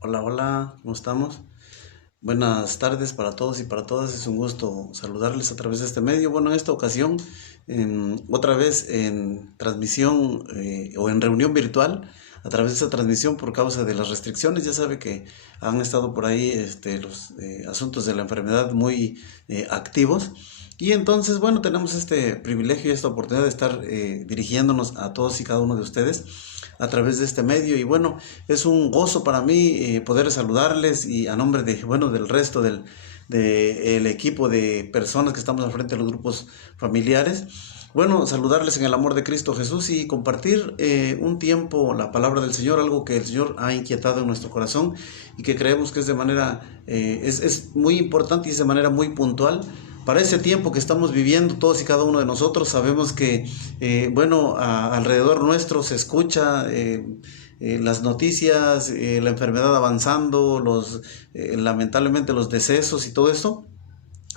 Hola, hola, ¿cómo estamos? Buenas tardes para todos y para todas. Es un gusto saludarles a través de este medio. Bueno, en esta ocasión, otra vez en transmisión o en reunión virtual, a través de esta transmisión por causa de las restricciones. Ya sabe que han estado por ahí los asuntos de la enfermedad muy activos. Y entonces, bueno, tenemos este privilegio y esta oportunidad de estar dirigiéndonos a todos y cada uno de ustedes a través de este medio. Y bueno, es un gozo para mí poder saludarles y a nombre de, bueno, del resto del equipo de personas que estamos al frente de los grupos familiares. Bueno, saludarles en el amor de Cristo Jesús y compartir un tiempo la palabra del Señor, algo que el Señor ha inquietado en nuestro corazón y que creemos que es de manera, es muy importante y es de manera muy puntual para ese tiempo que estamos viviendo todos y cada uno de nosotros. Sabemos que, bueno, alrededor nuestro se escucha las noticias, la enfermedad avanzando, lamentablemente los decesos y todo esto.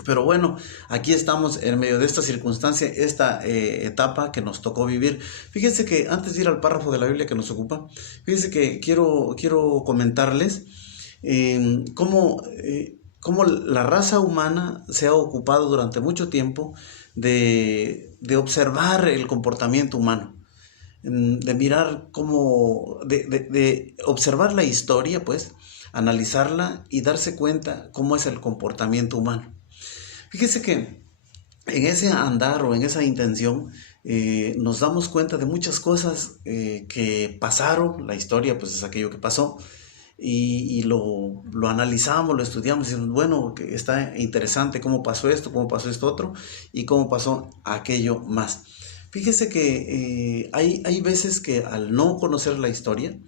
Pero bueno, aquí estamos en medio de esta circunstancia, esta etapa que nos tocó vivir. Fíjense que antes de ir al párrafo de la Biblia que nos ocupa, fíjense que quiero comentarles cómo la raza humana se ha ocupado durante mucho tiempo de observar el comportamiento humano, de mirar de observar la historia, pues, analizarla y darse cuenta cómo es el comportamiento humano. Fíjese que en ese andar o en esa intención nos damos cuenta de muchas cosas que pasaron. La historia pues es aquello que pasó y lo analizamos, lo estudiamos y decimos, bueno, que está interesante cómo pasó esto otro y cómo pasó aquello más. Fíjese que hay veces que al no conocer la historia,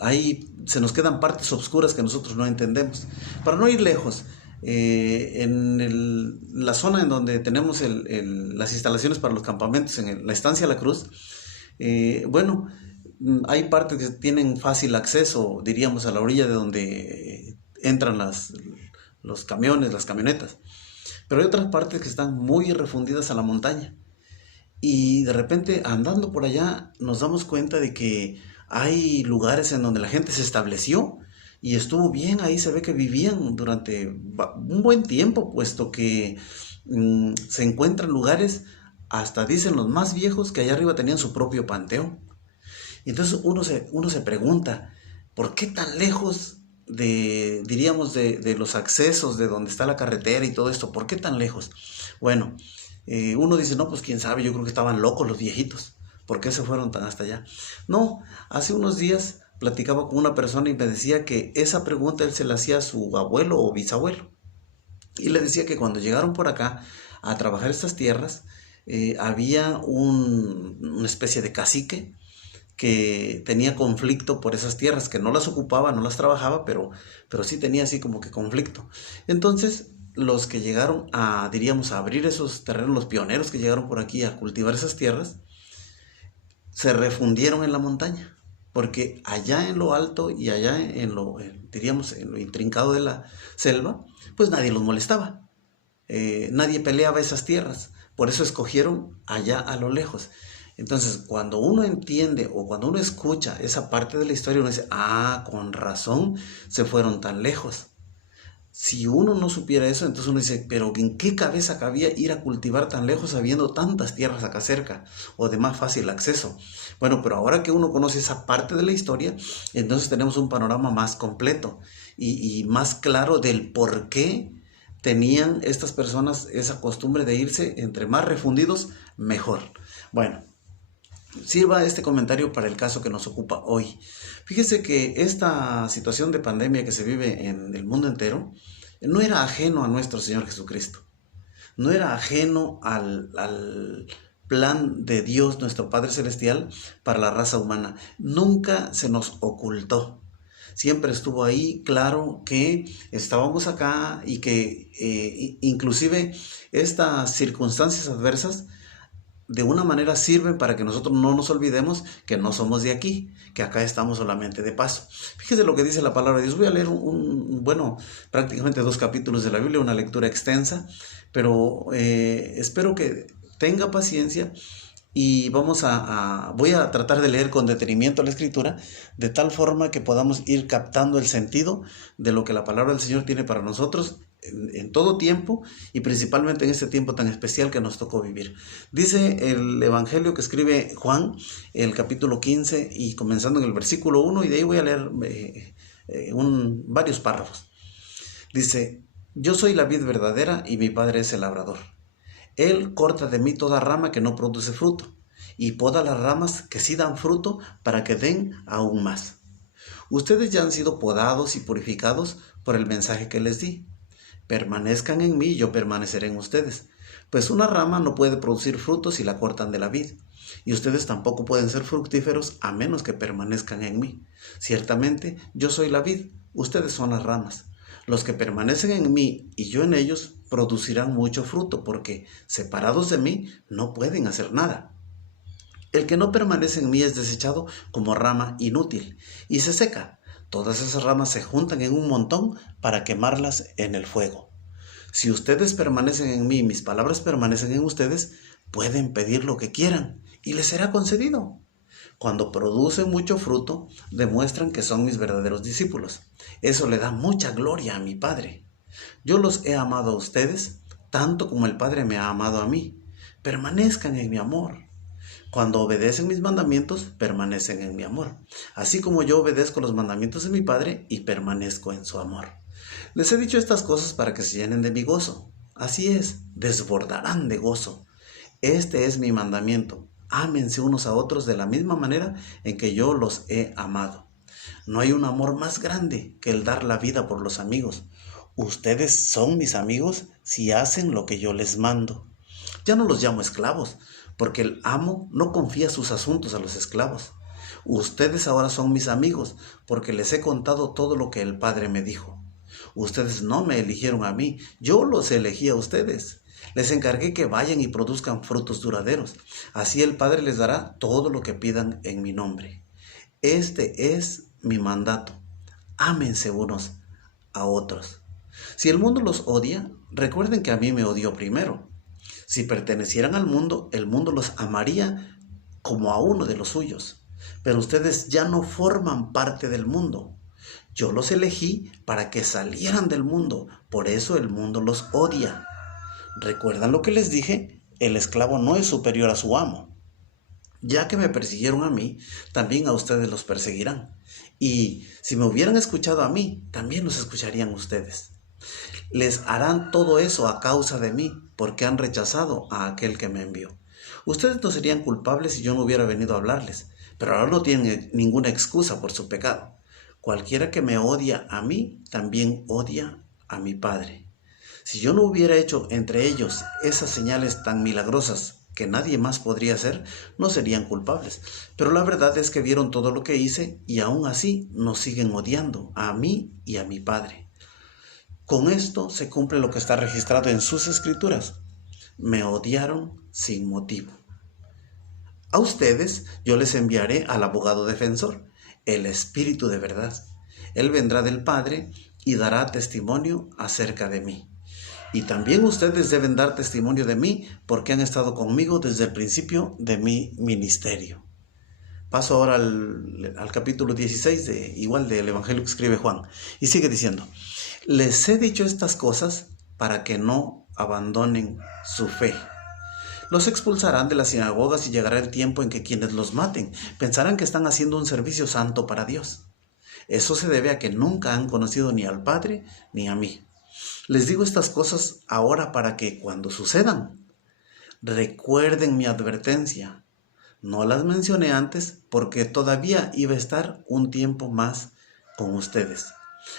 ahí se nos quedan partes oscuras que nosotros no entendemos. Para no ir lejos, la zona en donde tenemos las instalaciones para los campamentos, en la estancia La Cruz, bueno, hay partes que tienen fácil acceso, diríamos, a la orilla de donde entran los camiones, las camionetas. Pero hay otras partes que están muy refundidas a la montaña. Y de repente, andando por allá, nos damos cuenta de que hay lugares en donde la gente se estableció y estuvo bien, ahí se ve que vivían durante un buen tiempo, puesto que se encuentran lugares, hasta dicen los más viejos, que allá arriba tenían su propio panteón. Y entonces uno se pregunta, ¿por qué tan lejos diríamos, de los accesos, de donde está la carretera y todo esto? ¿Por qué tan lejos? Bueno, uno dice, no, pues quién sabe, yo creo que estaban locos los viejitos. ¿Por qué se fueron tan hasta allá? No, hace unos días platicaba con una persona y me decía que esa pregunta él se la hacía a su abuelo o bisabuelo. Y le decía que cuando llegaron por acá a trabajar estas tierras, había una especie de cacique que tenía conflicto por esas tierras, que no las ocupaba, no las trabajaba, pero sí tenía así como que conflicto. Entonces, los que llegaron diríamos, a abrir esos terrenos, los pioneros que llegaron por aquí a cultivar esas tierras, se refundieron en la montaña, porque allá en lo alto y allá diríamos, en lo intrincado de la selva, pues nadie los molestaba, nadie peleaba esas tierras, por eso escogieron allá a lo lejos. Entonces, cuando uno entiende o cuando uno escucha esa parte de la historia, uno dice, con razón se fueron tan lejos. Si uno no supiera eso, entonces uno dice, pero ¿en qué cabeza cabía ir a cultivar tan lejos habiendo tantas tierras acá cerca o de más fácil acceso? Bueno, pero ahora que uno conoce esa parte de la historia, entonces tenemos un panorama más completo y más claro del por qué tenían estas personas esa costumbre de irse entre más refundidos, mejor. Bueno, sirva este comentario para el caso que nos ocupa hoy. Fíjese que esta situación de pandemia que se vive en el mundo entero no era ajeno a nuestro Señor Jesucristo. No era ajeno al plan de Dios, nuestro Padre Celestial, para la raza humana. Nunca se nos ocultó. Siempre estuvo ahí claro que estábamos acá y que inclusive estas circunstancias adversas de una manera sirven para que nosotros no nos olvidemos que no somos de aquí, que acá estamos solamente de paso. Fíjese lo que dice la palabra de Dios. Voy a leer bueno, prácticamente 2 capítulos de la Biblia, una lectura extensa, pero espero que tenga paciencia y voy a tratar de leer con detenimiento la Escritura, de tal forma que podamos ir captando el sentido de lo que la palabra del Señor tiene para nosotros en todo tiempo y principalmente en este tiempo tan especial que nos tocó vivir. Dice el Evangelio que escribe Juan, el capítulo 15 y comenzando en el versículo 1, y de ahí voy a leer varios párrafos. Dice: yo soy la vid verdadera y mi Padre es el labrador. Él corta de mí toda rama que no produce fruto, y poda las ramas que sí dan fruto para que den aún más. Ustedes ya han sido podados y purificados por el mensaje que les di. Permanezcan en mí y yo permaneceré en ustedes. Pues una rama no puede producir frutos si la cortan de la vid, y ustedes tampoco pueden ser fructíferos a menos que permanezcan en mí. Ciertamente, yo soy la vid, ustedes son las ramas. Los que permanecen en mí y yo en ellos producirán mucho fruto, porque separados de mí no pueden hacer nada. El que no permanece en mí es desechado como rama inútil y se seca. Todas esas ramas se juntan en un montón para quemarlas en el fuego. Si ustedes permanecen en mí y mis palabras permanecen en ustedes, pueden pedir lo que quieran y les será concedido. Cuando producen mucho fruto, demuestran que son mis verdaderos discípulos. Eso le da mucha gloria a mi Padre. Yo los he amado a ustedes, tanto como el Padre me ha amado a mí. Permanezcan en mi amor. Cuando obedecen mis mandamientos, permanecen en mi amor, así como yo obedezco los mandamientos de mi Padre y permanezco en su amor. Les he dicho estas cosas para que se llenen de mi gozo. Así es, desbordarán de gozo. Este es mi mandamiento: ámense unos a otros de la misma manera en que yo los he amado. No hay un amor más grande que el dar la vida por los amigos. Ustedes son mis amigos si hacen lo que yo les mando. Ya no los llamo esclavos, porque el amo no confía sus asuntos a los esclavos. Ustedes ahora son mis amigos, porque les he contado todo lo que el Padre me dijo. Ustedes no me eligieron a mí, yo los elegí a ustedes. Les encargué que vayan y produzcan frutos duraderos. Así el Padre les dará todo lo que pidan en mi nombre. Este es mi mandato: ámense unos a otros. Si el mundo los odia, recuerden que a mí me odió primero. Si pertenecieran al mundo, el mundo los amaría como a uno de los suyos. Pero ustedes ya no forman parte del mundo. Yo los elegí para que salieran del mundo, por eso el mundo los odia. ¿Recuerdan lo que les dije? El esclavo no es superior a su amo. Ya que me persiguieron a mí, también a ustedes los perseguirán. Y si me hubieran escuchado a mí, también los escucharían ustedes. Les harán todo eso a causa de mí, porque han rechazado a aquel que me envió. Ustedes no serían culpables si yo no hubiera venido a hablarles, pero ahora no tienen ninguna excusa por su pecado. Cualquiera que me odia a mí, también odia a mi Padre. Si yo no hubiera hecho entre ellos esas señales tan milagrosas que nadie más podría hacer, no serían culpables. Pero la verdad es que vieron todo lo que hice y aún así nos siguen odiando a mí y a mi Padre. Con esto se cumple lo que está registrado en sus escrituras: me odiaron sin motivo. A ustedes yo les enviaré al abogado defensor, el Espíritu de verdad. Él vendrá del Padre y dará testimonio acerca de mí. Y también ustedes deben dar testimonio de mí, porque han estado conmigo desde el principio de mi ministerio. Paso ahora al capítulo 16 del Evangelio que escribe Juan. Y sigue diciendo: les he dicho estas cosas para que no abandonen su fe. Los expulsarán de las sinagogas y llegará el tiempo en que quienes los maten pensarán que están haciendo un servicio santo para Dios. Eso se debe a que nunca han conocido ni al Padre ni a mí. Les digo estas cosas ahora para que cuando sucedan, recuerden mi advertencia. No las mencioné antes porque todavía iba a estar un tiempo más con ustedes.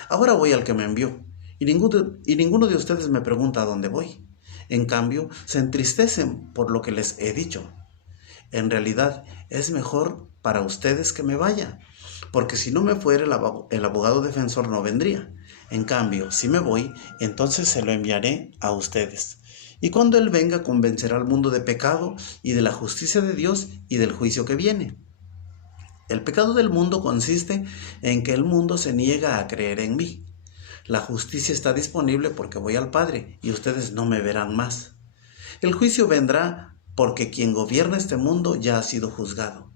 Ahora voy al que me envió y ninguno de ustedes me pregunta a dónde voy. En cambio, se entristecen por lo que les he dicho. En realidad, es mejor para ustedes que me vaya, porque si no me fuera, el abogado defensor no vendría. En cambio, si me voy, entonces se lo enviaré a ustedes. Y cuando Él venga, convencerá al mundo de pecado y de la justicia de Dios y del juicio que viene. El pecado del mundo consiste en que el mundo se niega a creer en mí. La justicia está disponible porque voy al Padre y ustedes no me verán más. El juicio vendrá porque quien gobierna este mundo ya ha sido juzgado.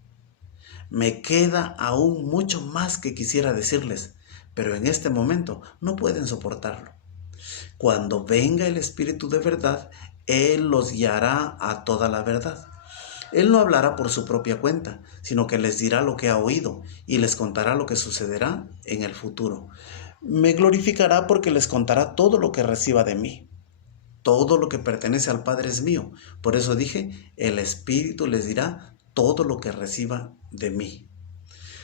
Me queda aún mucho más que quisiera decirles, pero en este momento no pueden soportarlo. Cuando venga el Espíritu de verdad, Él los guiará a toda la verdad. Él no hablará por su propia cuenta, sino que les dirá lo que ha oído y les contará lo que sucederá en el futuro. Me glorificará porque les contará todo lo que reciba de mí. Todo lo que pertenece al Padre es mío. Por eso dije, el Espíritu les dirá todo lo que reciba de mí.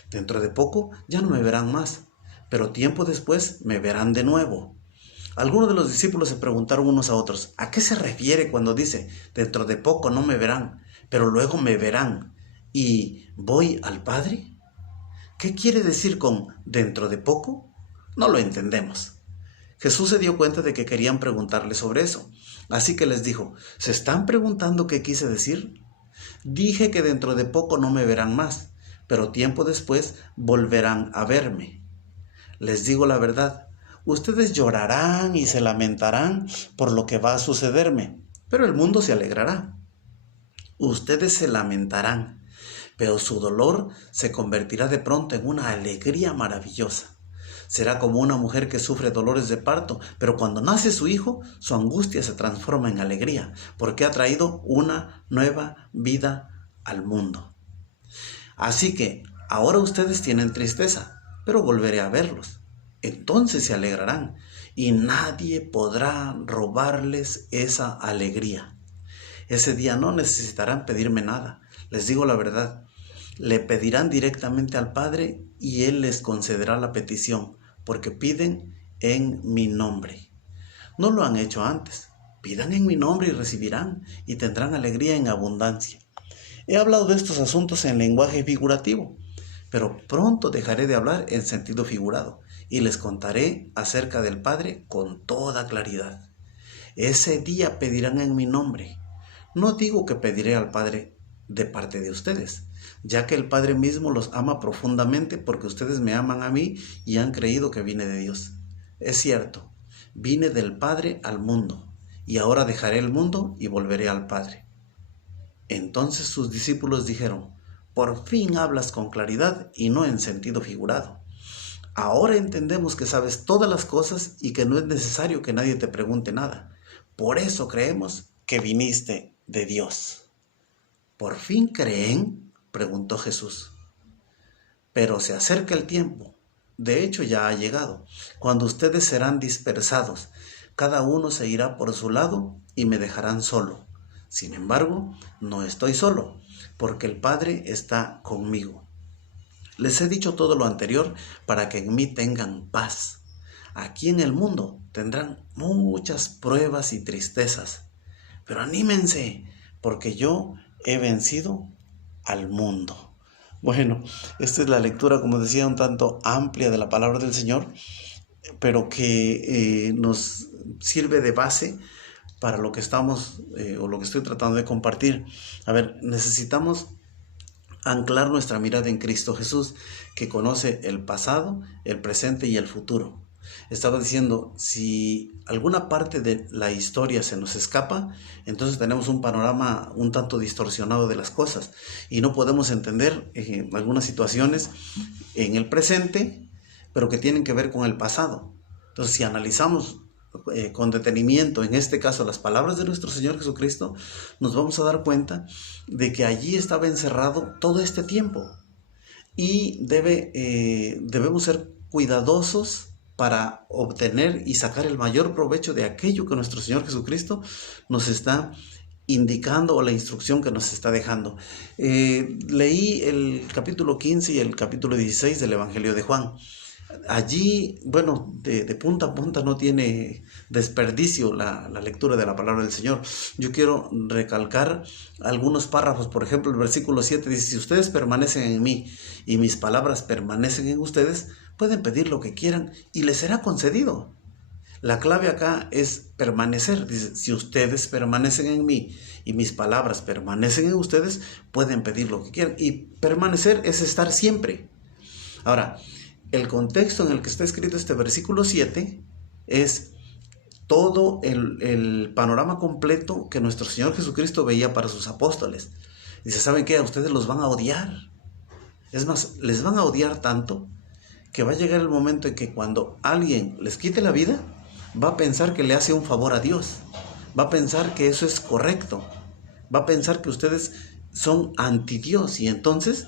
Dentro de poco ya no me verán más, pero tiempo después me verán de nuevo. Algunos de los discípulos se preguntaron unos a otros, ¿a qué se refiere cuando dice, dentro de poco no me verán, pero luego me verán y voy al Padre? ¿Qué quiere decir con dentro de poco? No lo entendemos. Jesús se dio cuenta de que querían preguntarle sobre eso, así que les dijo, ¿se están preguntando qué quise decir? Dije que dentro de poco no me verán más, pero tiempo después volverán a verme. Les digo la verdad, ustedes llorarán y se lamentarán por lo que va a sucederme, pero el mundo se alegrará. Ustedes se lamentarán, pero su dolor se convertirá de pronto en una alegría maravillosa. Será como una mujer que sufre dolores de parto, pero cuando nace su hijo, su angustia se transforma en alegría, porque ha traído una nueva vida al mundo. Así que ahora ustedes tienen tristeza, pero volveré a verlos. Entonces se alegrarán y nadie podrá robarles esa alegría. Ese día no necesitarán pedirme nada. Les digo la verdad, le pedirán directamente al Padre y Él les concederá la petición, porque piden en mi nombre. No lo han hecho antes. Pidan en mi nombre y recibirán, y tendrán alegría en abundancia. He hablado de estos asuntos en lenguaje figurativo, pero pronto dejaré de hablar en sentido figurado, y les contaré acerca del Padre con toda claridad. Ese día pedirán en mi nombre. No digo que pediré al Padre de parte de ustedes, ya que el Padre mismo los ama profundamente porque ustedes me aman a mí y han creído que vine de Dios. Es cierto, vine del Padre al mundo, y ahora dejaré el mundo y volveré al Padre. Entonces sus discípulos dijeron, por fin hablas con claridad y no en sentido figurado. Ahora entendemos que sabes todas las cosas y que no es necesario que nadie te pregunte nada. Por eso creemos que viniste de Dios. ¿Por fin creen?, preguntó Jesús. Pero se acerca el tiempo, de hecho ya ha llegado, cuando ustedes serán dispersados, cada uno se irá por su lado y me dejarán solo. Sin embargo, no estoy solo, porque el Padre está conmigo. Les he dicho todo lo anterior para que en mí tengan paz. Aquí en el mundo tendrán muchas pruebas y tristezas, pero anímense, porque yo he vencido al mundo. Bueno, esta es la lectura, como decía, un tanto amplia de la palabra del Señor, pero que nos sirve de base para lo que estamos o lo que estoy tratando de compartir. A ver, necesitamos anclar nuestra mirada en Cristo Jesús, que conoce el pasado, el presente y el futuro. Estaba diciendo, si alguna parte de la historia se nos escapa, entonces tenemos un panorama un tanto distorsionado de las cosas y no podemos entender algunas situaciones en el presente, pero que tienen que ver con el pasado. Entonces, si analizamos con detenimiento, en este caso, las palabras de nuestro Señor Jesucristo, nos vamos a dar cuenta de que allí estaba encerrado todo este tiempo y debemos ser cuidadosos para obtener y sacar el mayor provecho de aquello que nuestro Señor Jesucristo nos está indicando, o la instrucción que nos está dejando. Leí el capítulo 15 y el capítulo 16 del Evangelio de Juan. Allí, bueno, de punta a punta no tiene desperdicio la lectura de la palabra del Señor. Yo quiero recalcar algunos párrafos. Por ejemplo, el versículo 7 dice, si ustedes permanecen en mí y mis palabras permanecen en ustedes, pueden pedir lo que quieran y les será concedido. La clave acá es permanecer. Dice, si ustedes permanecen en mí y mis palabras permanecen en ustedes, pueden pedir lo que quieran. Y permanecer es estar siempre. Ahora, el contexto en el que está escrito este versículo 7 es todo el panorama completo que nuestro Señor Jesucristo veía para sus apóstoles. Dice, ¿saben qué? A ustedes los van a odiar. Es más, les van a odiar tanto que va a llegar el momento en que cuando alguien les quite la vida, va a pensar que le hace un favor a Dios. Va a pensar que eso es correcto. Va a pensar que ustedes son anti Dios. Y entonces,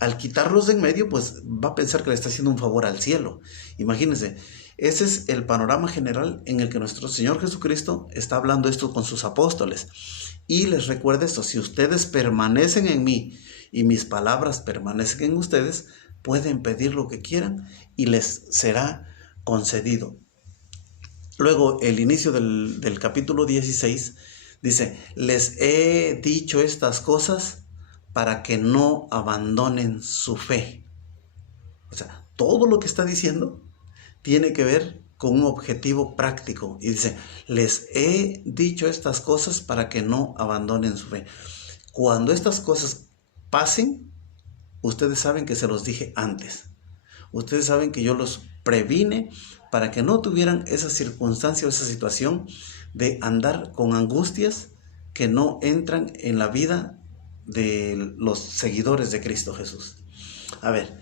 al quitarlos de en medio, pues va a pensar que le está haciendo un favor al cielo. Imagínense, ese es el panorama general en el que nuestro Señor Jesucristo está hablando esto con sus apóstoles. Y les recuerda esto, si ustedes permanecen en mí y mis palabras permanecen en ustedes, pueden pedir lo que quieran y les será concedido. Luego, el inicio del capítulo 16 dice, les he dicho estas cosas para que no abandonen su fe. O sea, todo lo que está diciendo tiene que ver con un objetivo práctico. Y dice, les he dicho estas cosas para que no abandonen su fe. Cuando estas cosas pasen, ustedes saben que se los dije antes. Ustedes saben que yo los previne para que no tuvieran esa circunstancia o esa situación de andar con angustias que no entran en la vida de los seguidores de Cristo Jesús. A ver,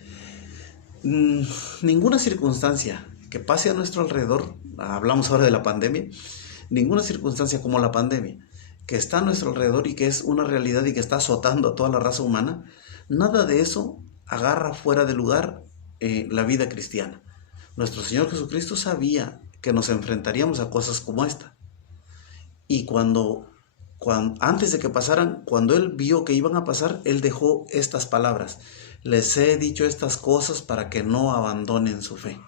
ninguna circunstancia que pase a nuestro alrededor, hablamos ahora de la pandemia, ninguna circunstancia como la pandemia, que está a nuestro alrededor y que es una realidad y que está azotando a toda la raza humana, nada de eso agarra fuera de lugar la vida cristiana. Nuestro Señor Jesucristo sabía que nos enfrentaríamos a cosas como esta. Y antes de que pasaran, cuando Él vio que iban a pasar, Él dejó estas palabras. Les he dicho estas cosas para que no abandonen su fe.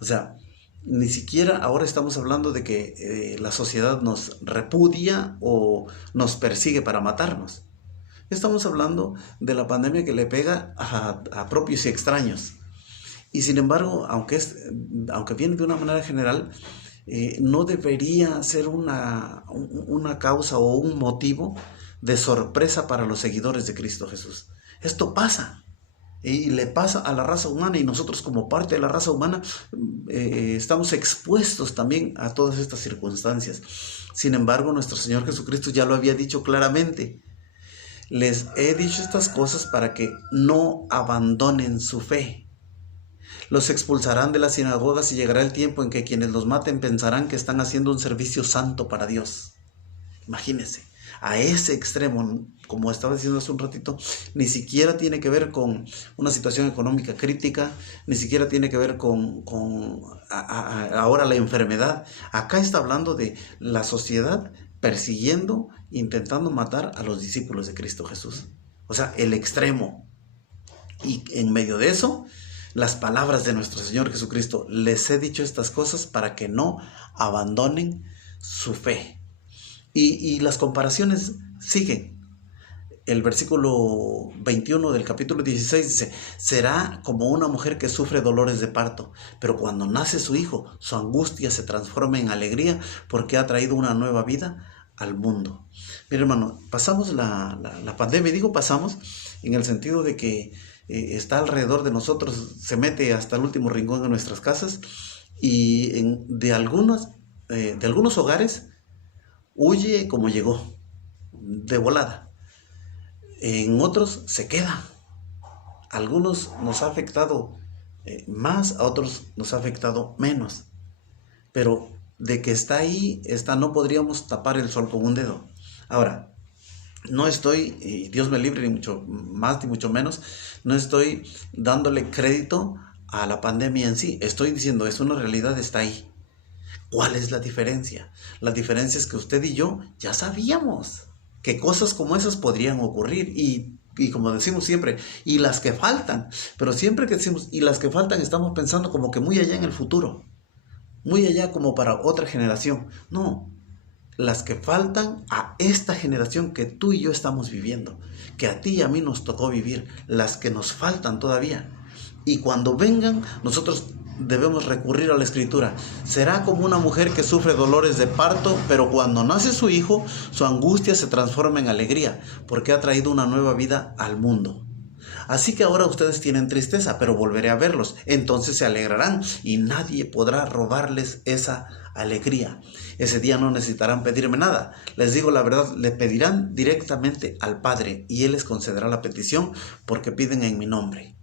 O sea, ni siquiera ahora estamos hablando de que la sociedad nos repudia o nos persigue para matarnos. Estamos hablando de la pandemia que le pega a propios y extraños. Y sin embargo, aunque viene de una manera general, no debería ser una causa o un motivo de sorpresa para los seguidores de Cristo Jesús. Esto pasa. Y le pasa a la raza humana, y nosotros como parte de la raza humana estamos expuestos también a todas estas circunstancias. Sin embargo, nuestro Señor Jesucristo ya lo había dicho claramente. Les he dicho estas cosas para que no abandonen su fe. Los expulsarán de las sinagogas y llegará el tiempo en que quienes los maten pensarán que están haciendo un servicio santo para Dios. Imagínense, a ese extremo, como estaba diciendo hace un ratito, ni siquiera tiene que ver con una situación económica crítica, ni siquiera tiene que ver con ahora la enfermedad. Acá está hablando de la sociedad persiguiendo, intentando matar a los discípulos de Cristo Jesús. O sea, el extremo. Y en medio de eso, las palabras de nuestro Señor Jesucristo, les he dicho estas cosas para que no abandonen su fe. Y las comparaciones siguen. El versículo 21 del capítulo 16 dice, será como una mujer que sufre dolores de parto, pero cuando nace su hijo, su angustia se transforma en alegría porque ha traído una nueva vida al mundo. Mira, hermano, pasamos la pandemia, digo pasamos en el sentido de que está alrededor de nosotros, se mete hasta el último rincón de nuestras casas y de algunos hogares huye como llegó, de volada. En otros se queda. Algunos nos ha afectado más, a otros nos ha afectado menos. Pero de que está ahí, no podríamos tapar el sol con un dedo. Ahora, no estoy, y Dios me libre, ni mucho más ni mucho menos, no estoy dándole crédito a la pandemia en sí. Estoy diciendo, es una realidad, está ahí. ¿Cuál es la diferencia? La diferencia es que usted y yo ya sabíamos que cosas como esas podrían ocurrir y como decimos siempre, y las que faltan. Pero siempre que decimos, y las que faltan, estamos pensando como que muy allá en el futuro, muy allá como para otra generación. No, las que faltan a esta generación que tú y yo estamos viviendo, que a ti y a mí nos tocó vivir, las que nos faltan todavía. Y cuando vengan, nosotros debemos recurrir a la Escritura. Será como una mujer que sufre dolores de parto, pero cuando nace su hijo, su angustia se transforma en alegría, porque ha traído una nueva vida al mundo. Así que ahora ustedes tienen tristeza, pero volveré a verlos. Entonces se alegrarán y nadie podrá robarles esa alegría. Ese día no necesitarán pedirme nada. Les digo la verdad, le pedirán directamente al Padre y Él les concederá la petición porque piden en mi nombre.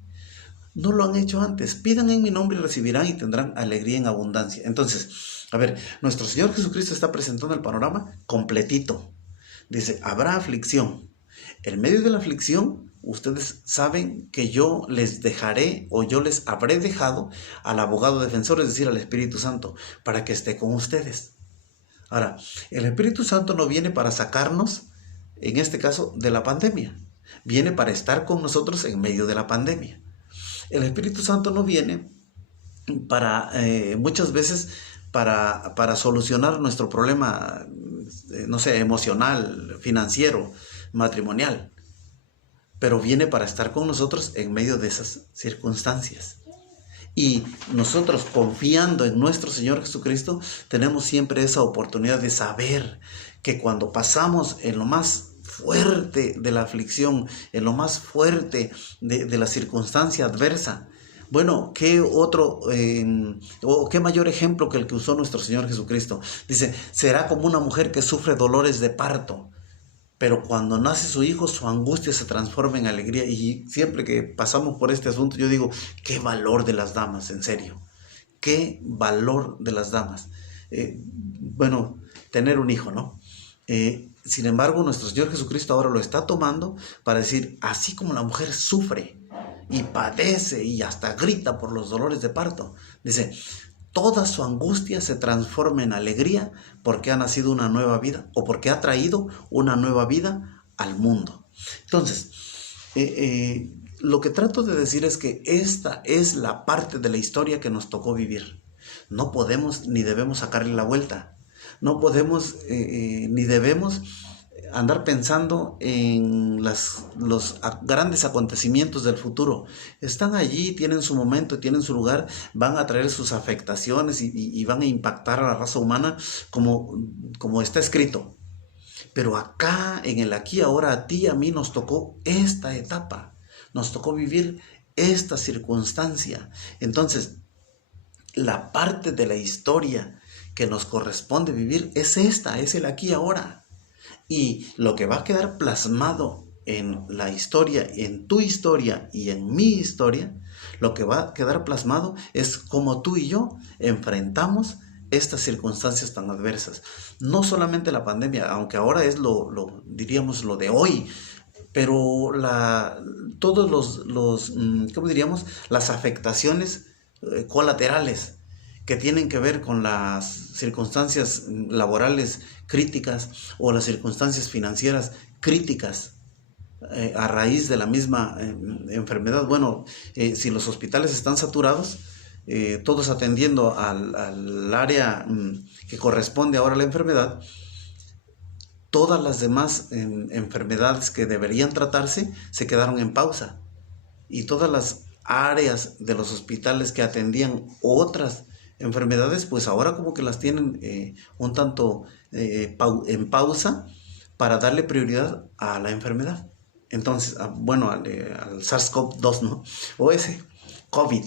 No lo han hecho antes. Pidan en mi nombre y recibirán y tendrán alegría en abundancia. Entonces, a ver, nuestro Señor Jesucristo está presentando el panorama completito. Dice, habrá aflicción. En medio de la aflicción, ustedes saben que yo les dejaré o yo les habré dejado al abogado defensor, es decir, al Espíritu Santo, para que esté con ustedes. Ahora, el Espíritu Santo no viene para sacarnos, en este caso, de la pandemia. Viene para estar con nosotros en medio de la pandemia. El Espíritu Santo no viene para, muchas veces, para solucionar nuestro problema, no sé, emocional, financiero, matrimonial, pero viene para estar con nosotros en medio de esas circunstancias. Y nosotros, confiando en nuestro Señor Jesucristo, tenemos siempre esa oportunidad de saber que cuando pasamos en lo más fuerte de la aflicción, en lo más fuerte de la circunstancia adversa, bueno, ¿qué otro o qué mayor ejemplo que el que usó nuestro Señor Jesucristo? Dice, será como una mujer que sufre dolores de parto, pero cuando nace su hijo, su angustia se transforma en alegría. Y siempre que pasamos por este asunto, yo digo, qué valor de las damas, en serio. Qué valor de las damas. Bueno, tener un hijo, ¿no? Sin embargo, nuestro Señor Jesucristo ahora lo está tomando para decir, así como la mujer sufre y padece y hasta grita por los dolores de parto, dice, toda su angustia se transforma en alegría porque ha nacido una nueva vida o porque ha traído una nueva vida al mundo. Entonces, lo que trato de decir es que esta es la parte de la historia que nos tocó vivir. No podemos ni debemos sacarle la vuelta. No podemos ni debemos andar pensando en los grandes acontecimientos del futuro. Están allí, tienen su momento, tienen su lugar, van a traer sus afectaciones y van a impactar a la raza humana como está escrito. Pero acá, en el aquí, ahora, a ti y a mí nos tocó esta etapa, nos tocó vivir esta circunstancia. Entonces, la parte de la historia que nos corresponde vivir es esta, es el aquí y ahora. Y lo que va a quedar plasmado en la historia, en tu historia y en mi historia, lo que va a quedar plasmado es cómo tú y yo enfrentamos estas circunstancias tan adversas. No solamente la pandemia, aunque ahora es diríamos lo de hoy, pero todos ¿cómo diríamos? Las afectaciones colaterales que tienen que ver con las circunstancias laborales críticas o las circunstancias financieras críticas a raíz de la misma enfermedad. Bueno, si los hospitales están saturados, todos atendiendo al área que corresponde ahora a la enfermedad, todas las demás enfermedades que deberían tratarse se quedaron en pausa. Y todas las áreas de los hospitales que atendían otras enfermedades, pues ahora como que las tienen un tanto en pausa para darle prioridad a la enfermedad. Entonces, bueno, al SARS-CoV-2, ¿no? O ese COVID.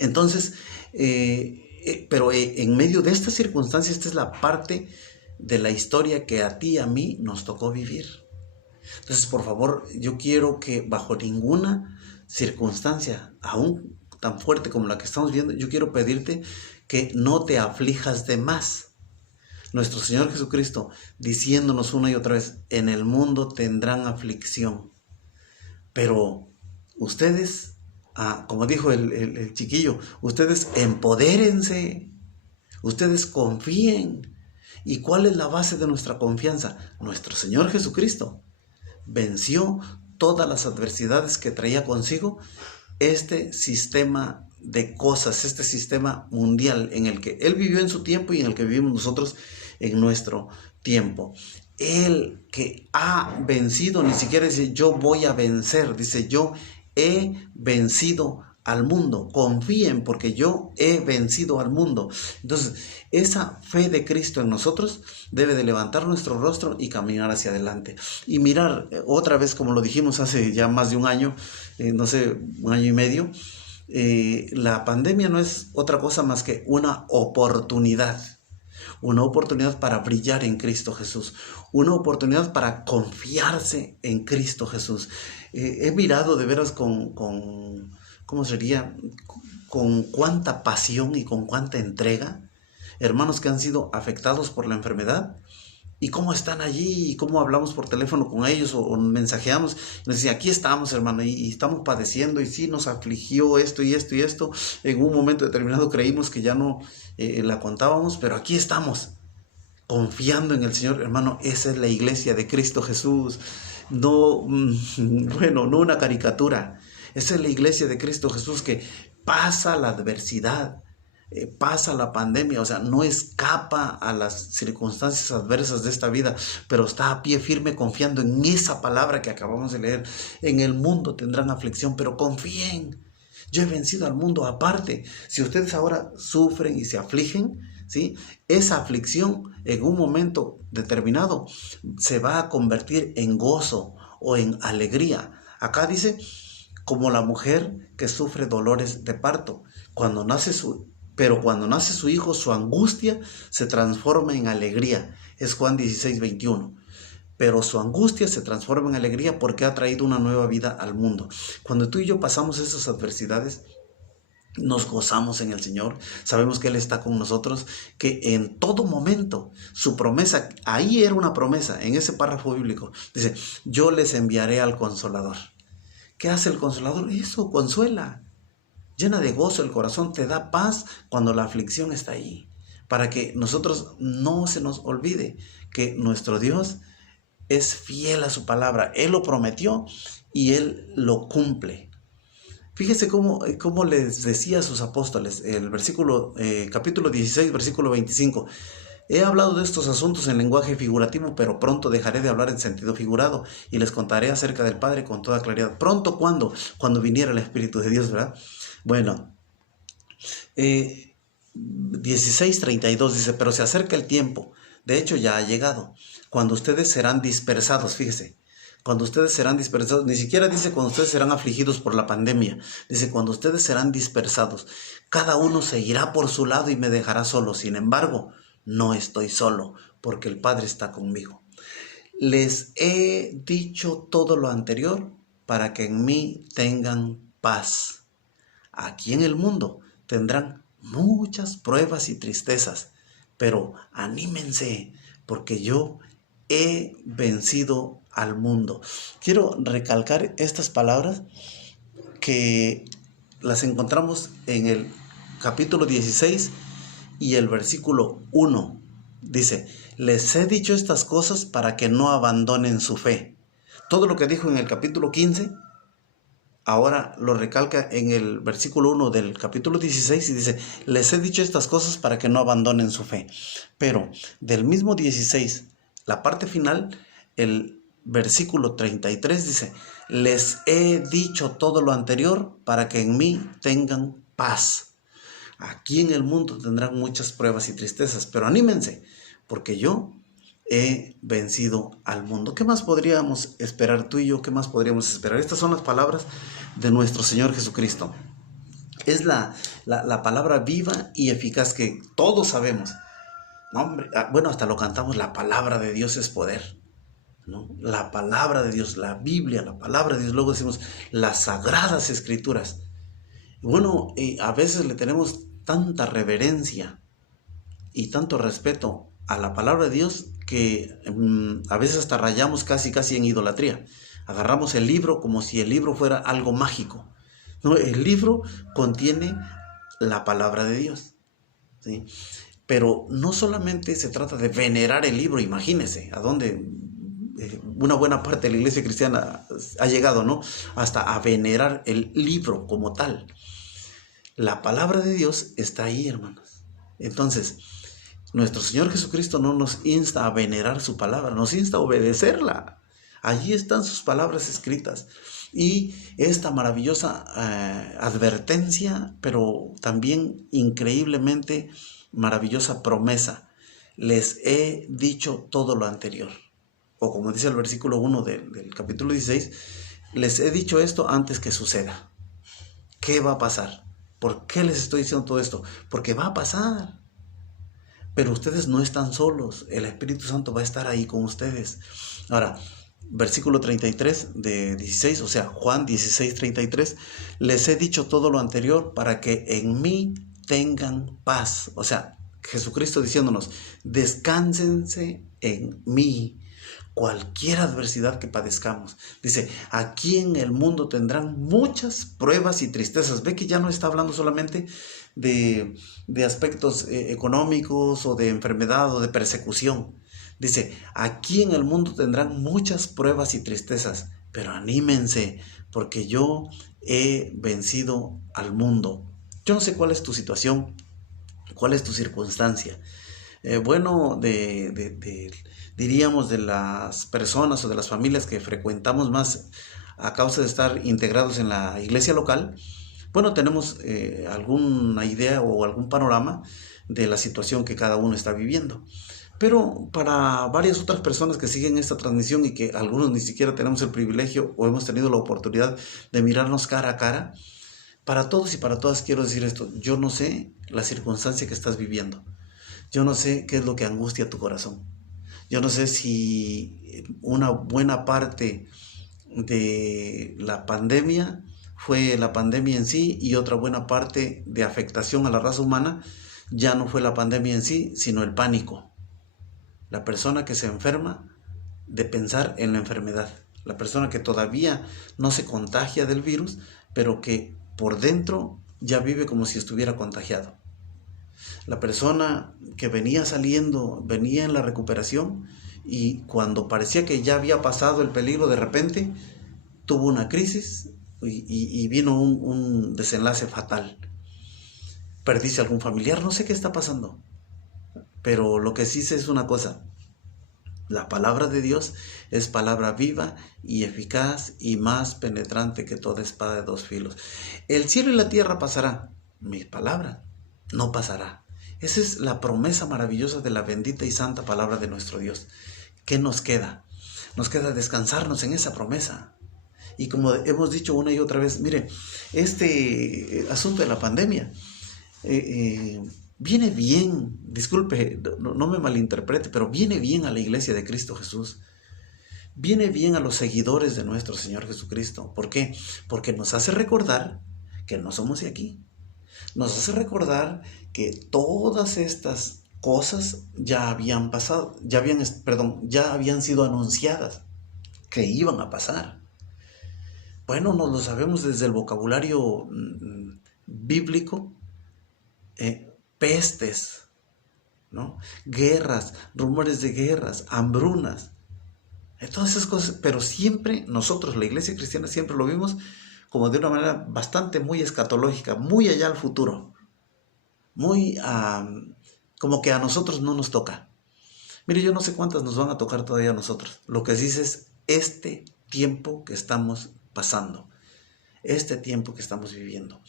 Entonces, pero en medio de esta circunstancia, esta es la parte de la historia que a ti y a mí nos tocó vivir. Entonces, por favor, yo quiero que bajo ninguna circunstancia, aún tan fuerte como la que estamos viendo, yo quiero pedirte que no te aflijas de más. Nuestro Señor Jesucristo diciéndonos una y otra vez, en el mundo tendrán aflicción, pero ustedes, como dijo el chiquillo, ustedes empodérense, ustedes confíen. ¿Y cuál es la base de nuestra confianza? Nuestro Señor Jesucristo venció todas las adversidades que traía consigo este sistema de cosas, este sistema mundial en el que Él vivió en su tiempo y en el que vivimos nosotros en nuestro tiempo. Él que ha vencido, ni siquiera dice yo voy a vencer, dice yo he vencido al mundo, confíen porque yo he vencido al mundo. Entonces, esa fe de Cristo en nosotros debe de levantar nuestro rostro y caminar hacia adelante. Y mirar, otra vez, como lo dijimos hace ya más de un año, no sé, un año y medio, la pandemia no es otra cosa más que una oportunidad para brillar en Cristo Jesús, una oportunidad para confiarse en Cristo Jesús. He mirado de veras ¿cómo sería? Con cuánta pasión y con cuánta entrega hermanos que han sido afectados por la enfermedad y cómo están allí y cómo hablamos por teléfono con ellos o mensajeamos. Nos dicen, aquí estamos, hermano, y estamos padeciendo y sí nos afligió esto y esto y esto. En un momento determinado creímos que ya no la contábamos, pero aquí estamos, confiando en el Señor, hermano. Esa es la iglesia de Cristo Jesús. No, bueno, no una caricatura. Esa es la iglesia de Cristo Jesús que pasa la adversidad, pasa la pandemia, o sea, no escapa a las circunstancias adversas de esta vida, pero está a pie firme confiando en esa palabra que acabamos de leer. En el mundo tendrán aflicción, pero confíen. Yo he vencido al mundo. Aparte, si ustedes ahora sufren y se afligen, ¿sí? Esa aflicción en un momento determinado se va a convertir en gozo o en alegría. Acá dice, como la mujer que sufre dolores de parto, pero cuando nace su hijo, su angustia se transforma en alegría. Es Juan 16:21. Pero su angustia se transforma en alegría porque ha traído una nueva vida al mundo. Cuando tú y yo pasamos esas adversidades, nos gozamos en el Señor, sabemos que Él está con nosotros, que en todo momento su promesa, ahí era una promesa, en ese párrafo bíblico, dice, yo les enviaré al Consolador. ¿Qué hace el Consolador? Eso, consuela, llena de gozo el corazón, te da paz cuando la aflicción está ahí, para que nosotros no se nos olvide que nuestro Dios es fiel a su palabra. Él lo prometió y Él lo cumple. Fíjese cómo les decía a sus apóstoles, el capítulo 16, versículo 25. He hablado de estos asuntos en lenguaje figurativo, pero pronto dejaré de hablar en sentido figurado y les contaré acerca del Padre con toda claridad. ¿Pronto cuándo? Cuando viniera el Espíritu de Dios, ¿verdad? Bueno, 16:32 dice, pero se acerca el tiempo, de hecho ya ha llegado, cuando ustedes serán dispersados, fíjese, cuando ustedes serán dispersados, ni siquiera dice cuando ustedes serán afligidos por la pandemia, dice cuando ustedes serán dispersados, cada uno se irá por su lado y me dejará solo. Sin embargo, no estoy solo, porque el Padre está conmigo. Les he dicho todo lo anterior para que en mí tengan paz. Aquí en el mundo tendrán muchas pruebas y tristezas, pero anímense, porque yo he vencido al mundo. Quiero recalcar estas palabras que las encontramos en el capítulo 16 y el versículo 1. Dice, les he dicho estas cosas para que no abandonen su fe. Todo lo que dijo en el capítulo 15, ahora lo recalca en el versículo 1 del capítulo 16 y dice, les he dicho estas cosas para que no abandonen su fe. Pero del mismo 16, la parte final, el versículo 33 dice, les he dicho todo lo anterior para que en mí tengan paz. Aquí en el mundo tendrán muchas pruebas y tristezas, pero anímense, porque yo he vencido al mundo. ¿Qué más podríamos esperar tú y yo? ¿Qué más podríamos esperar? Estas son las palabras de nuestro Señor Jesucristo. Es la palabra viva y eficaz que todos sabemos. No, hombre, bueno, hasta lo cantamos, la palabra de Dios es poder, ¿no? La palabra de Dios, la Biblia, la palabra de Dios. Luego decimos las sagradas escrituras. Bueno, a veces le tenemos tanta reverencia y tanto respeto a la palabra de Dios que a veces hasta rayamos casi en idolatría. Agarramos el libro como si el libro fuera algo mágico. No, el libro contiene la palabra de Dios, ¿sí? Pero no solamente se trata de venerar el libro, imagínense a dónde una buena parte de la iglesia cristiana ha llegado, ¿no? Hasta a venerar el libro como tal. La palabra de Dios está ahí, hermanos. Entonces, nuestro Señor Jesucristo no nos insta a venerar su palabra, nos insta a obedecerla, Allí están sus palabras escritas. Y esta maravillosa advertencia, pero también increíblemente maravillosa promesa. Les he dicho todo lo anterior. O como dice el versículo 1 del capítulo 16, les he dicho esto antes que suceda. ¿Qué va a pasar? ¿Por qué les estoy diciendo todo esto? Porque va a pasar. Pero ustedes no están solos. El Espíritu Santo va a estar ahí con ustedes. Ahora, versículo 33 de 16, o sea, Juan 16, 33, les he dicho todo lo anterior para que en mí tengan paz. O sea, Jesucristo diciéndonos, descánsense en mí. Cualquier adversidad que padezcamos. Dice, aquí en el mundo tendrán muchas pruebas y tristezas. Ve que ya no está hablando solamente de aspectos económicos o de enfermedad o de persecución. Dice, aquí en el mundo tendrán muchas pruebas y tristezas, pero anímense, porque yo he vencido al mundo. Yo no sé cuál es tu situación, cuál es tu circunstancia. Diríamos de las personas o de las familias que frecuentamos más a causa de estar integrados en la iglesia local, bueno, tenemos alguna idea o algún panorama de la situación que cada uno está viviendo. Pero para varias otras personas que siguen esta transmisión y que algunos ni siquiera tenemos el privilegio o hemos tenido la oportunidad de mirarnos cara a cara, para todos y para todas quiero decir esto, yo no sé la circunstancia que estás viviendo. Yo no sé qué es lo que angustia tu corazón. Yo no sé si una buena parte de la pandemia fue la pandemia en sí y otra buena parte de afectación a la raza humana ya no fue la pandemia en sí, sino el pánico. La persona que se enferma de pensar en la enfermedad. La persona que todavía no se contagia del virus, pero que por dentro ya vive como si estuviera contagiado. La persona que venía saliendo, venía en la recuperación y cuando parecía que ya había pasado el peligro, de repente tuvo una crisis y vino un desenlace fatal. Perdiste algún familiar, no sé qué está pasando, pero lo que sí sé es una cosa: la palabra de Dios es palabra viva y eficaz y más penetrante que toda espada de dos filos. El cielo y la tierra pasará, mi palabra no pasará. Esa es la promesa maravillosa de la bendita y santa palabra de nuestro Dios. ¿Qué nos queda? Nos queda descansarnos en esa promesa. Y como hemos dicho una y otra vez, mire, este asunto de la pandemia viene bien, disculpe, no me malinterprete, pero viene bien a la iglesia de Cristo Jesús. Viene bien a los seguidores de nuestro Señor Jesucristo. ¿Por qué? Porque nos hace recordar que no somos de aquí. Nos hace recordar que todas estas cosas ya habían pasado, ya habían sido anunciadas, que iban a pasar. Bueno, nos lo sabemos desde el vocabulario bíblico, pestes, ¿no? Guerras, rumores de guerras, hambrunas, todas esas cosas, pero siempre nosotros, la iglesia cristiana, siempre lo vimos como de una manera muy escatológica, muy allá al futuro, muy como que a nosotros no nos toca. Mire, yo no sé cuántas nos van a tocar todavía a nosotros. Lo que dice es este tiempo que estamos pasando, este tiempo que estamos viviendo.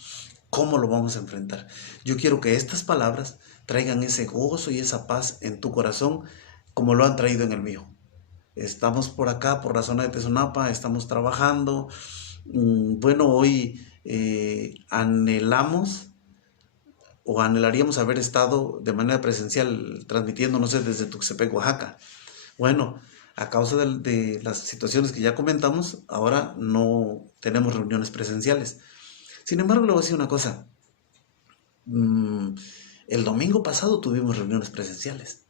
¿Cómo lo vamos a enfrentar? Yo quiero que estas palabras traigan ese gozo y esa paz en tu corazón como lo han traído en el mío. Estamos por acá, por la zona de Tezonapa, estamos trabajando. Bueno, hoy anhelaríamos haber estado de manera presencial transmitiendo, no sé, desde Tuxtepec, Oaxaca. Bueno, a causa de las situaciones que ya comentamos, ahora no tenemos reuniones presenciales. Sin embargo, le voy a decir una cosa. El domingo pasado tuvimos reuniones presenciales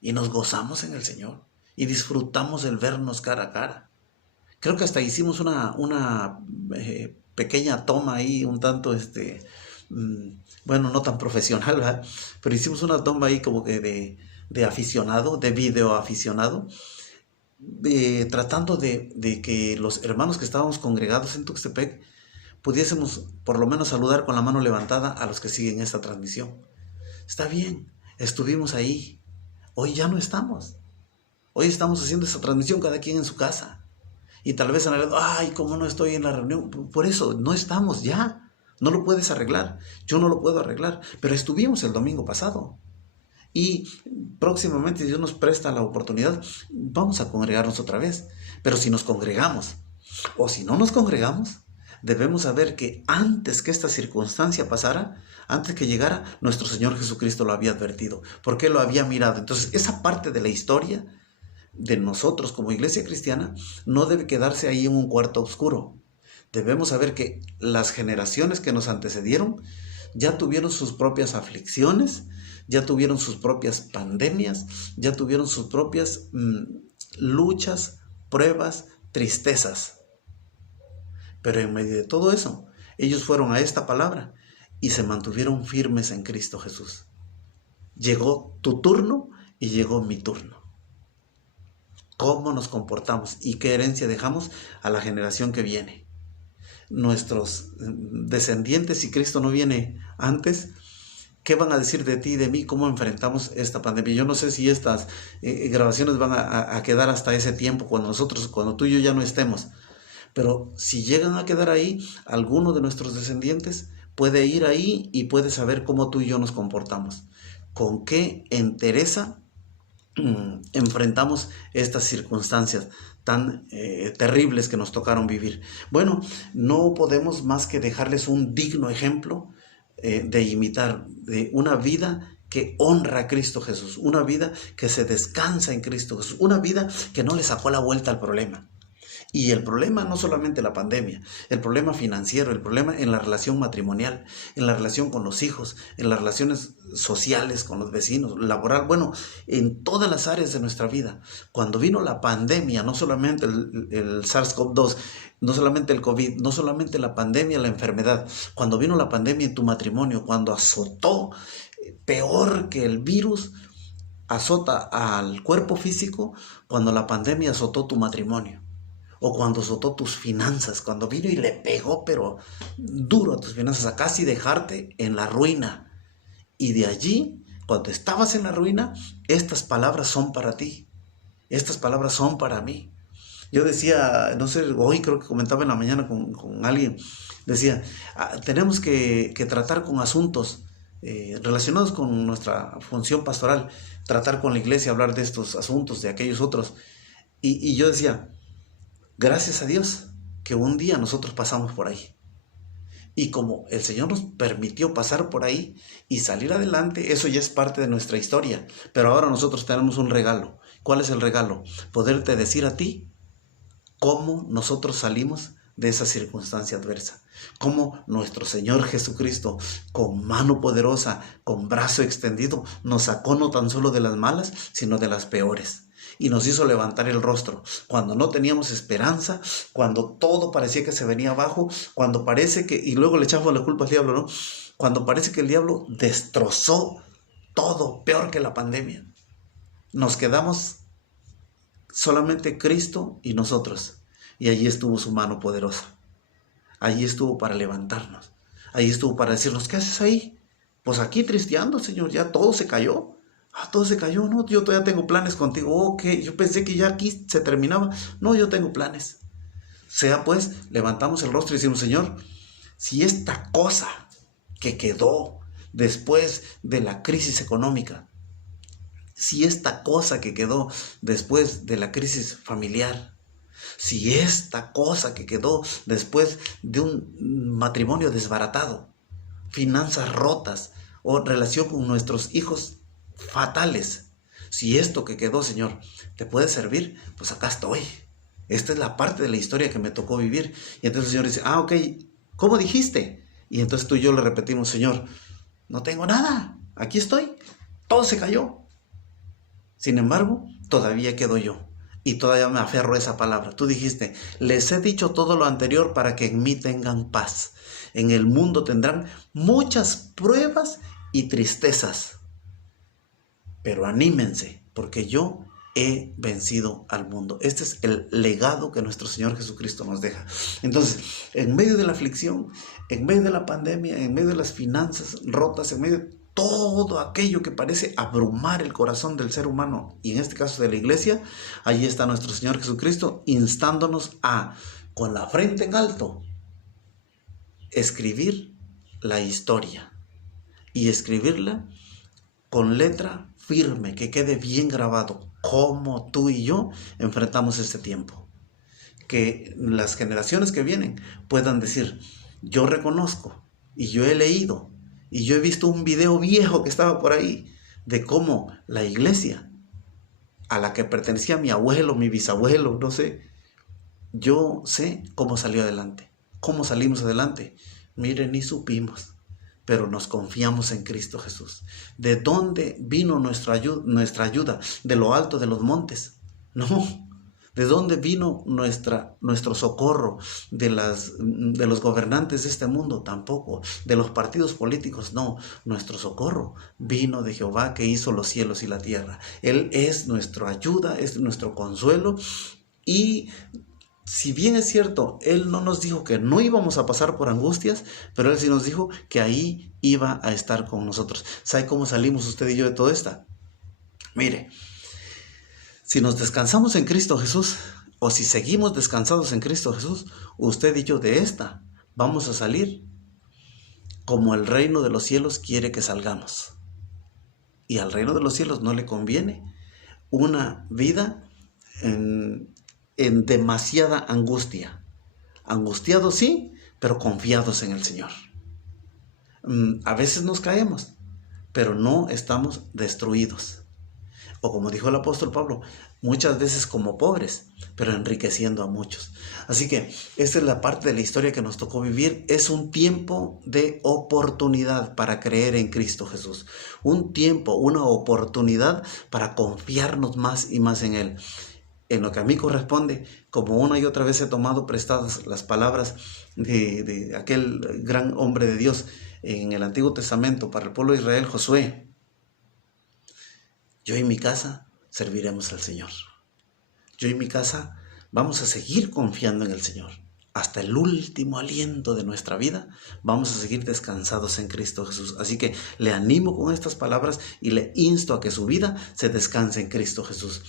y nos gozamos en el Señor y disfrutamos el vernos cara a cara. Creo que hasta hicimos una pequeña toma ahí, un tanto, bueno, no tan profesional, ¿verdad? Pero hicimos una toma ahí como que de aficionado, de video aficionado, tratando de que los hermanos que estábamos congregados en Tuxtepec pudiésemos por lo menos saludar con la mano levantada a los que siguen esta transmisión. Está bien, estuvimos ahí. Hoy ya no estamos. Hoy estamos haciendo esa transmisión cada quien en su casa. Y tal vez han hablado, ay, ¿cómo no estoy en la reunión? Por eso, no estamos ya. No lo puedes arreglar. Yo no lo puedo arreglar. Pero estuvimos el domingo pasado. Y próximamente, si Dios nos presta la oportunidad, vamos a congregarnos otra vez. Pero si nos congregamos o si no nos congregamos, debemos saber que antes que esta circunstancia pasara, antes que llegara, nuestro Señor Jesucristo lo había advertido, porque lo había mirado. Entonces, esa parte de la historia de nosotros como iglesia cristiana no debe quedarse ahí en un cuarto oscuro. Debemos saber que las generaciones que nos antecedieron ya tuvieron sus propias aflicciones, ya tuvieron sus propias pandemias, ya tuvieron sus propias luchas, pruebas, tristezas. Pero en medio de todo eso, ellos fueron a esta palabra y se mantuvieron firmes en Cristo Jesús. Llegó tu turno y llegó mi turno. ¿Cómo nos comportamos y qué herencia dejamos a la generación que viene? Nuestros descendientes, si Cristo no viene antes, ¿qué van a decir de ti y de mí? ¿Cómo enfrentamos esta pandemia? Yo no sé si estas grabaciones van a quedar hasta ese tiempo, cuando tú y yo ya no estemos. Pero si llegan a quedar ahí, alguno de nuestros descendientes puede ir ahí y puede saber cómo tú y yo nos comportamos. ¿Con qué entereza enfrentamos estas circunstancias tan terribles que nos tocaron vivir? Bueno, no podemos más que dejarles un digno ejemplo de imitar, de una vida que honra a Cristo Jesús, una vida que se descansa en Cristo Jesús, una vida que no le sacó la vuelta al problema. Y el problema no solamente la pandemia, el problema financiero, el problema en la relación matrimonial, en la relación con los hijos, en las relaciones sociales con los vecinos, laboral, bueno, en todas las áreas de nuestra vida. Cuando vino la pandemia, no solamente el SARS-CoV-2, no solamente el COVID, no solamente la pandemia, la enfermedad, cuando vino la pandemia en tu matrimonio, cuando azotó, peor que el virus, azota al cuerpo físico, cuando la pandemia azotó tu matrimonio. O cuando azotó tus finanzas, cuando vino y le pegó, pero duro a tus finanzas, a casi dejarte en la ruina. Y de allí, cuando estabas en la ruina, estas palabras son para ti. Estas palabras son para mí. Yo decía, no sé, hoy creo que comentaba en la mañana con alguien, decía, tenemos que tratar con asuntos relacionados con nuestra función pastoral, tratar con la iglesia, hablar de estos asuntos, de aquellos otros. Y yo decía, gracias a Dios que un día nosotros pasamos por ahí. Y como el Señor nos permitió pasar por ahí y salir adelante, eso ya es parte de nuestra historia. Pero ahora nosotros tenemos un regalo. ¿Cuál es el regalo? Poderte decir a ti cómo nosotros salimos de esa circunstancia adversa. Cómo nuestro Señor Jesucristo, con mano poderosa, con brazo extendido, nos sacó no tan solo de las malas, sino de las peores. Y nos hizo levantar el rostro cuando no teníamos esperanza, cuando todo parecía que se venía abajo, cuando parece que, y luego le echamos la culpa al diablo, ¿no? Cuando parece que el diablo destrozó todo, peor que la pandemia. Nos quedamos solamente Cristo y nosotros. Y allí estuvo su mano poderosa. Allí estuvo para levantarnos. Allí estuvo para decirnos, ¿qué haces ahí? Pues aquí tristeando, Señor, ya todo se cayó. Todo se cayó, no, yo todavía tengo planes contigo. Ok, yo pensé que ya aquí se terminaba. No, yo tengo planes. Sea pues, levantamos el rostro y decimos, Señor, si esta cosa que quedó después de la crisis económica, si esta cosa que quedó después de la crisis familiar, si esta cosa que quedó después de un matrimonio desbaratado, finanzas rotas o relación con nuestros hijos fatales, si esto que quedó, Señor, te puede servir, pues acá estoy. Esta es la parte de la historia que me tocó vivir. Y entonces el Señor dice, ok, ¿cómo dijiste? Y entonces tú y yo le repetimos, Señor, no tengo nada, aquí estoy, todo se cayó. Sin embargo, todavía quedo yo. Y todavía me aferro a esa palabra. Tú dijiste, les he dicho todo lo anterior para que en mí tengan paz. En el mundo tendrán muchas pruebas y tristezas. Pero anímense, porque yo he vencido al mundo. Este es el legado que nuestro Señor Jesucristo nos deja. Entonces, en medio de la aflicción, en medio de la pandemia, en medio de las finanzas rotas, en medio de todo aquello que parece abrumar el corazón del ser humano, y en este caso de la iglesia, allí está nuestro Señor Jesucristo instándonos a, con la frente en alto, escribir la historia y escribirla con letra firme, que quede bien grabado cómo tú y yo enfrentamos este tiempo. Que las generaciones que vienen puedan decir, yo reconozco y yo he leído y yo he visto un video viejo que estaba por ahí de cómo la iglesia a la que pertenecía mi abuelo, mi bisabuelo, no sé, yo sé cómo salió adelante, cómo salimos adelante. Miren, ni supimos, pero nos confiamos en Cristo Jesús. ¿De dónde vino nuestra ayuda? ¿De lo alto de los montes? No. ¿De dónde vino nuestro socorro? ¿De los gobernantes de este mundo? Tampoco. ¿De los partidos políticos? No. Nuestro socorro vino de Jehová, que hizo los cielos y la tierra. Él es nuestra ayuda, es nuestro consuelo. Y si bien es cierto, Él no nos dijo que no íbamos a pasar por angustias, pero Él sí nos dijo que ahí iba a estar con nosotros. ¿Sabe cómo salimos usted y yo de todo esto? Mire, si nos descansamos en Cristo Jesús, o si seguimos descansados en Cristo Jesús, usted y yo de esta vamos a salir como el reino de los cielos quiere que salgamos. Y al reino de los cielos no le conviene una vida en demasiada angustia. Angustiados sí, pero confiados en el Señor. A veces nos caemos, pero no estamos destruidos. O como dijo el apóstol Pablo, muchas veces como pobres, pero enriqueciendo a muchos. Así que esta es la parte de la historia que nos tocó vivir. Es un tiempo de oportunidad para creer en Cristo Jesús. Un tiempo, una oportunidad para confiarnos más y más en Él. En lo que a mí corresponde, como una y otra vez he tomado prestadas las palabras de aquel gran hombre de Dios en el Antiguo Testamento para el pueblo de Israel, Josué. Yo y mi casa serviremos al Señor. Yo y mi casa vamos a seguir confiando en el Señor. Hasta el último aliento de nuestra vida vamos a seguir descansados en Cristo Jesús. Así que le animo con estas palabras y le insto a que su vida se descanse en Cristo Jesús.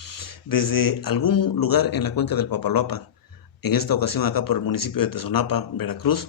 Desde algún lugar en la cuenca del Papaloapan, en esta ocasión acá por el municipio de Tezonapa, Veracruz,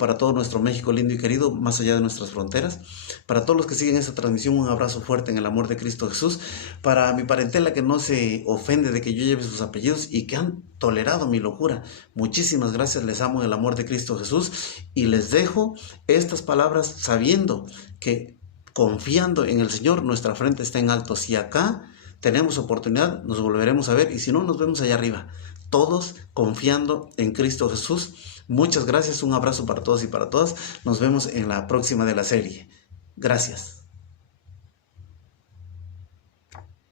para todo nuestro México lindo y querido, más allá de nuestras fronteras, para todos los que siguen esta transmisión, un abrazo fuerte en el amor de Cristo Jesús, para mi parentela que no se ofende de que yo lleve sus apellidos y que han tolerado mi locura, muchísimas gracias, les amo en el amor de Cristo Jesús y les dejo estas palabras sabiendo que confiando en el Señor nuestra frente está en alto. Si acá tenemos oportunidad, nos volveremos a ver y si no, nos vemos allá arriba, todos confiando en Cristo Jesús. Muchas gracias, un abrazo para todos y para todas. Nos vemos en la próxima de la serie. Gracias.